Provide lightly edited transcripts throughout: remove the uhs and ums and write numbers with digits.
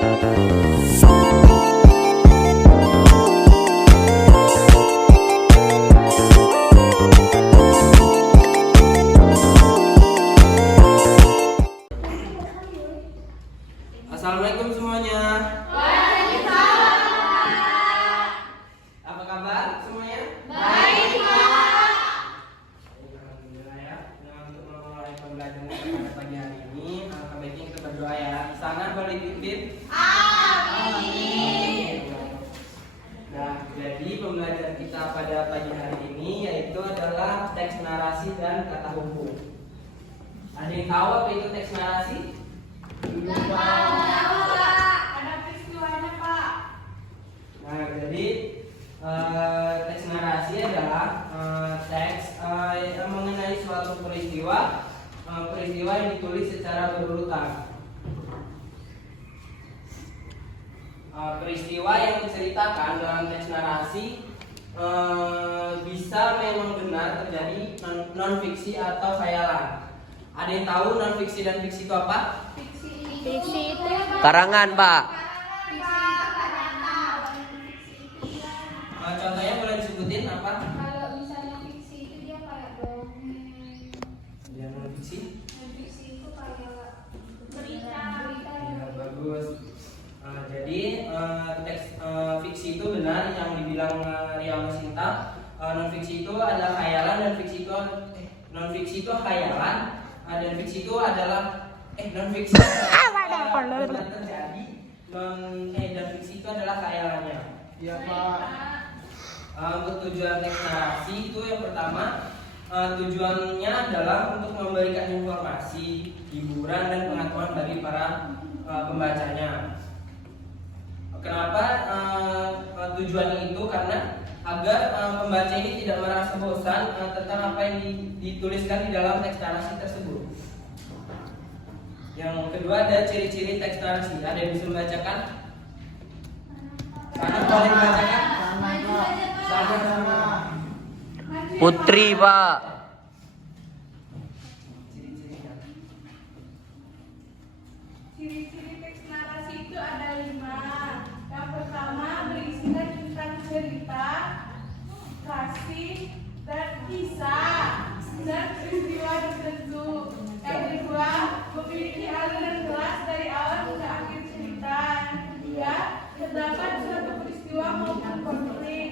Assalamualaikum semuanya. Apa kabar semuanya? Baik, Pak. Alhamdulillah ya. Nah, untuk memulai pembelajaran kita pada pagi hari ini, alangkah baiknya kita berdoa ya. Di sana boleh dipimpin. Amin. Nah, jadi pembelajaran kita pada pagi hari ini yaitu adalah teks narasi dan kata hubung. Ada yang tahu apa itu teks narasi? Ada peristiwanya, Pak. Nah, jadi teks narasi adalah teks yang mengenai suatu peristiwa yang ditulis secara berurutan. Peristiwa yang diceritakan dalam teks narasi bisa memang benar terjadi non fiksi atau khayalan. Ada yang tahu non fiksi dan fiksi itu apa? Fiksi itu Karangan, Pak. Contohnya boleh disebutin apa? Kalau misalnya fiksi itu dia kayak dongeng. Dia non fiksi. Fiksi itu kayak berita. Ya, bagus. Jadi teks fiksi itu benar yang dibilang Ria Masinta. Non fiksi itu adalah khayalan dan fiksi itu non fiksi itu khayalan dan fiksi itu adalah non fiksi benar terjadi dan fiksi itu adalah khayalannya. Iya, Pak. Untuk tujuan teks narasi itu yang pertama tujuannya adalah untuk memberikan informasi, hiburan dan pengetahuan bagi para pembacanya. Kenapa tujuannya itu? Karena agar pembaca ini tidak merasa bosan tentang apa yang dituliskan di dalam teks narasi tersebut. Yang kedua ada ciri-ciri teks narasi. Ada yang bisa membacakan? Karena boleh dibacakan? Sama. Putri, Pak. Ciri-cirinya. Ciri-ciri teks narasi itu ada 5. Yang pertama berisikan tentang cerita, kasih, dan kisah dan peristiwa tertentu. Yang kedua memiliki aliran jelas dari awal hingga akhir cerita. Yang ketiga terdapat suatu peristiwa maupun konflik.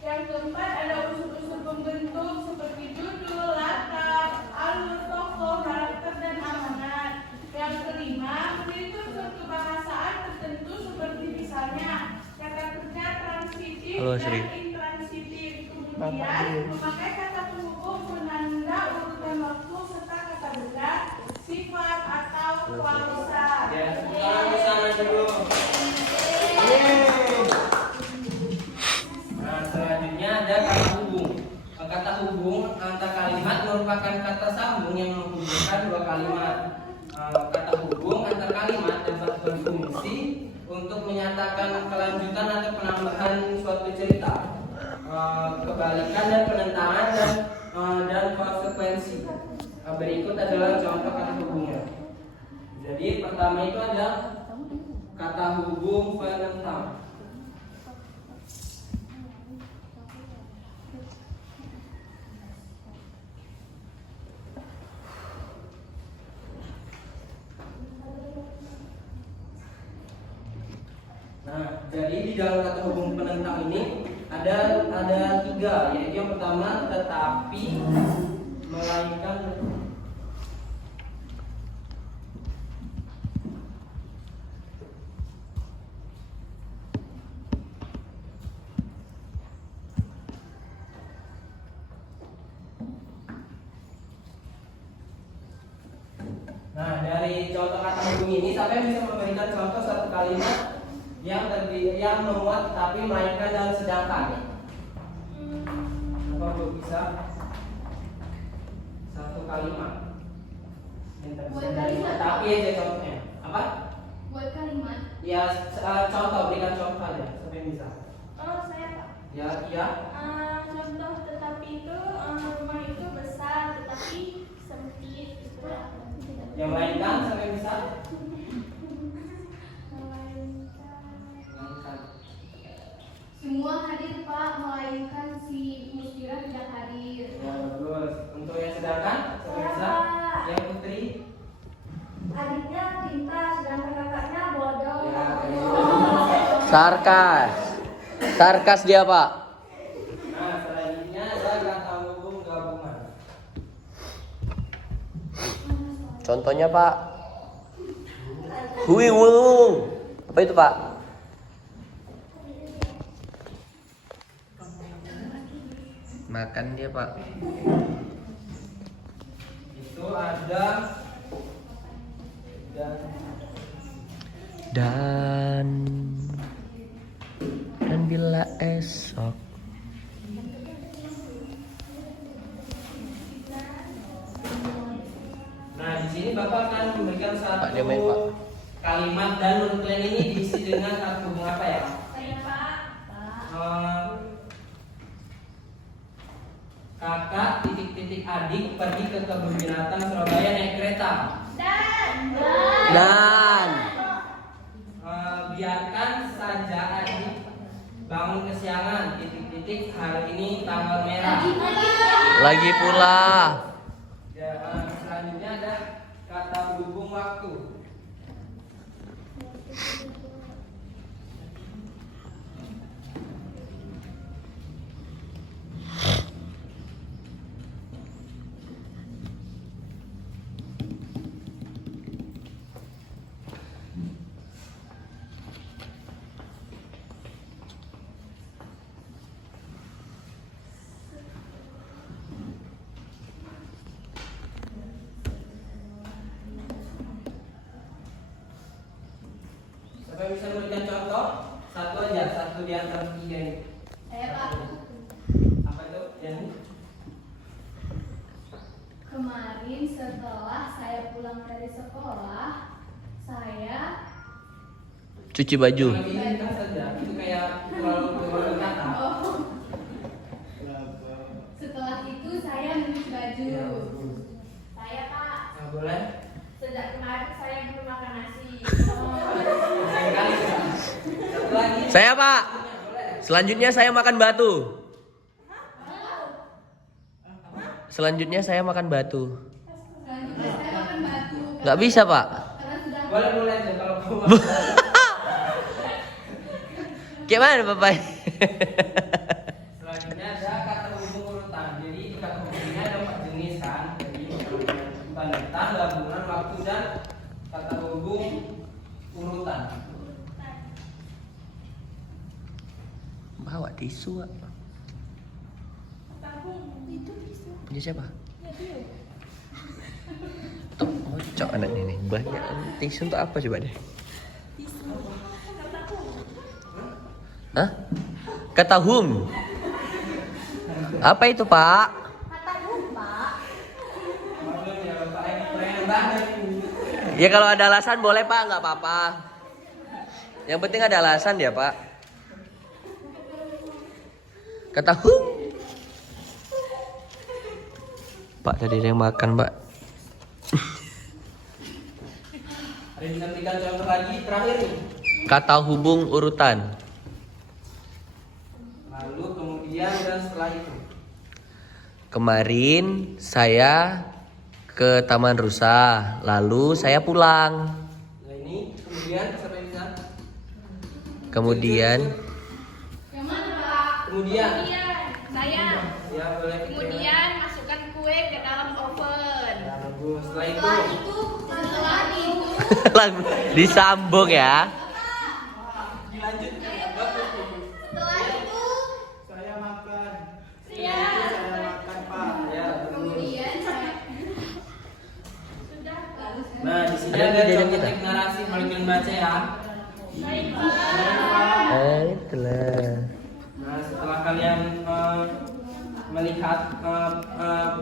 Yang keempat ada unsur-unsur pembentuk seperti judul, latar, alur, tokoh, karakter, dan amanat. Yang kelima memiliki unsur kebahasaan tertentu seperti misalnya kata kerja transitif Halo, dan Sri. intransitif. Kemudian memakai kata penghubung, penanda, urutan waktu, serta kata benda, sifat atau klausa. Ya, sekarang ke sana dulu. Nah, selanjutnya ada kata hubung. Kata hubung antar kalimat merupakan kata sambung yang menghubungkan dua kalimat. Kata hubung antar kalimat dapat berfungsi untuk menyatakan kelanjutan atau penambahan suatu cerita, kebalikan dan penentangan dan konsekuensi. Berikut adalah contoh kata hubungnya. Jadi pertama itu ada kata hubung penentang. Nah, jadi di dalam kata hubung penentang ini ada 3, yaitu yang pertama tetapi, melainkan. Nah, dari contoh kata hubung ini, sampai bisa memberikan contoh satu kalimat yang memuat tapi melainkan dan sedangkan. Apa bisa satu kalimat yang terpisah dari tapi aja contohnya apa? Buat kalimat. Ya, contoh, berikan contoh aja sampai bisa. Oh, saya Pak. Ya, iya. Contoh tetapi itu rumah itu besar tetapi sempit. Itu Yang melainkan sampai bisa. Sarkas. Sarkas dia, Pak. Nah, selanjutnya ada kata hubung gabungan. Contohnya, Pak. Hui wung. Apa itu, Pak? Makan dia, Pak. Itu ada Dan bila esok. Nah, di sini Bapak akan memberikan Pak, dia main, Pak. satu kalimat dan menurut kalian ini diisi dengan kata hubung apa ya? Saya Pak. Kakak titik-titik adik pergi ke kebun binatang Surabaya naik kereta. Dan Biarkan saja adik bangun kesiangan titik-titik hari ini tanggal merah. lagi pula. Ya, selanjutnya ada kata berhubung waktu. Siapa yang bisa memberikan contoh? Satu aja, satu di antara tiga ini. Saya Pak. Apa itu? Yani? Kemarin setelah saya pulang dari sekolah, saya Cuci baju. Lebih ringkas saja. Itu kayak terlalu kata. setelah itu saya menulis baju. Ya, Saya Pak. Nah, boleh? Sejak kemarin saya belum makan nasi. Sekali ya. Satu lagi. Saya, Pak. Boleh. Selanjutnya saya makan batu. Selanjutnya saya makan batu. Selanjutnya saya makan batu. Nggak bisa, Pak. Karena sudah Boleh aja kalau kamu mau. Gimana, Bapak? Selanjutnya ada kata hubung urutan. Jadi di kata hubung ini ada 4 jenis kan. Jadi urutan, gabungan, waktu dan kata hubung urutan. Bawa tisu, Pak. Punya siapa? Tuh, ngocok anak ini. Banyak tisu untuk apa coba deh? Hah? Katahum. Apa itu, Pak? Maklum ya Bapak yang keren banget ini. Ya kalau ada alasan boleh, Pak, nggak apa-apa. Yang penting ada alasan ya, Pak. Katahum. Pak, tadi ada yang makan, Pak. Ada yang bisa berikan contoh lagi terakhir nih. Kata hubung urutan. Lalu kemudian dan setelah itu. Kemarin saya ke Taman Rusa, lalu saya pulang. Nah ini kemudian siapa yang bisa? Kemudian yang mana Pak? Kemudian. Saya. Ya boleh. Kemudian masukkan kue ke dalam oven. Ya, bagus. Setelah itu. Setelah itu lagu disambung ya. Dilanjut. setelah itu Saya makan. Iya. Saya makan Pak. Ya. Bagus. kemudian saya sudah lalu saya Nah di sini Ada ada kejadian contoh kita? teks narasi kalau kalian baca ya. baik Pak. Itulah. Nah setelah kalian melihat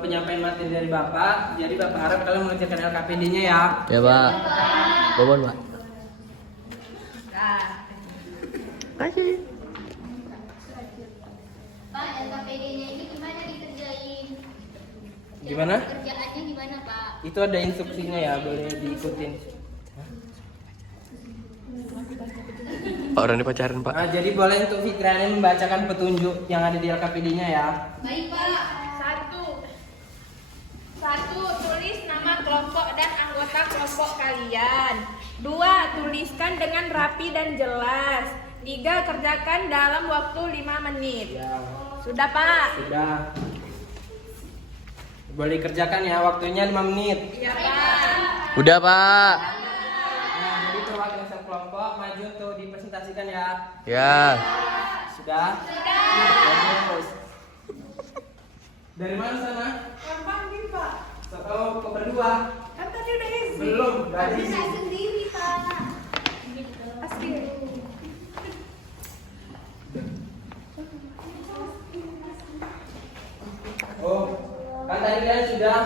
penyampaian materi dari Bapak, jadi Bapak harap kalian mengerjakan LKPD-nya ya. Ya, Pak. Bobon, Pak. Nah, Kasih. Pak, LKPD-nya ini gimana dikerjain? Gimana? Kerjaannya gimana, Pak? Itu ada instruksinya ya, boleh diikutin. Pak, orang pacaran, Pak. Nah, jadi boleh untuk Fitriani membacakan petunjuk yang ada di LKPD-nya ya. baik Pak. Satu, tulis nama kelompok dan anggota kelompok kalian. 2, tuliskan dengan rapi dan jelas. Tiga, kerjakan dalam waktu 5 menit. Ya, Sudah, Pak? sudah. Boleh kerjakan ya, waktunya 5 menit. Iya, Pak. Udah, Pak. Nah, jadi perwakilan sekelompok maju untuk dipresentasikan ya. Ya. Sudah? Bagus. Dari mana sana? Gampang nih, Pak. Oh, kok berdua? Kan tadi udah isi. Belum, gak Bisa isi. sendiri, Pak. Pasti. Oh, kan tadi kalian sudah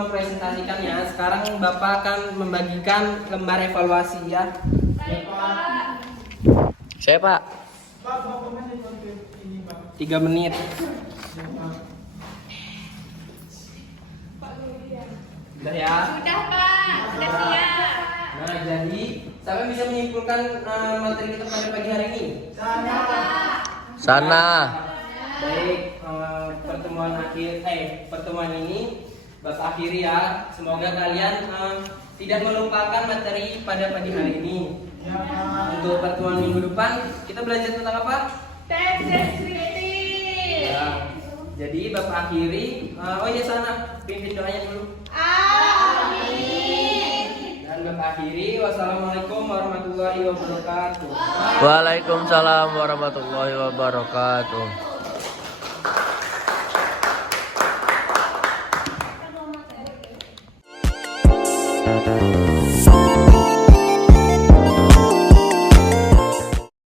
mempresentasikannya. Sekarang Bapak akan membagikan lembar evaluasi ya. Saya, Pak. 3 menit. Sudah ya. Sudah, Pak. Sudah siap. Nah, jadi sampai bisa menyimpulkan materi kita pada pagi hari ini. Sana. Baik, pertemuan ini Bapak akhiri ya. Semoga kalian tidak melupakan materi pada pagi hari ini. Untuk pertemuan minggu depan kita belajar tentang apa? Tes deskriptif. Ya, jadi Bapak akhiri. Oh iya, sana pimpin doanya dulu. Amin. Dan Bapak akhiri. Wassalamualaikum warahmatullahi wabarakatuh. Waalaikumsalam warahmatullahi wabarakatuh. Kita mau materi.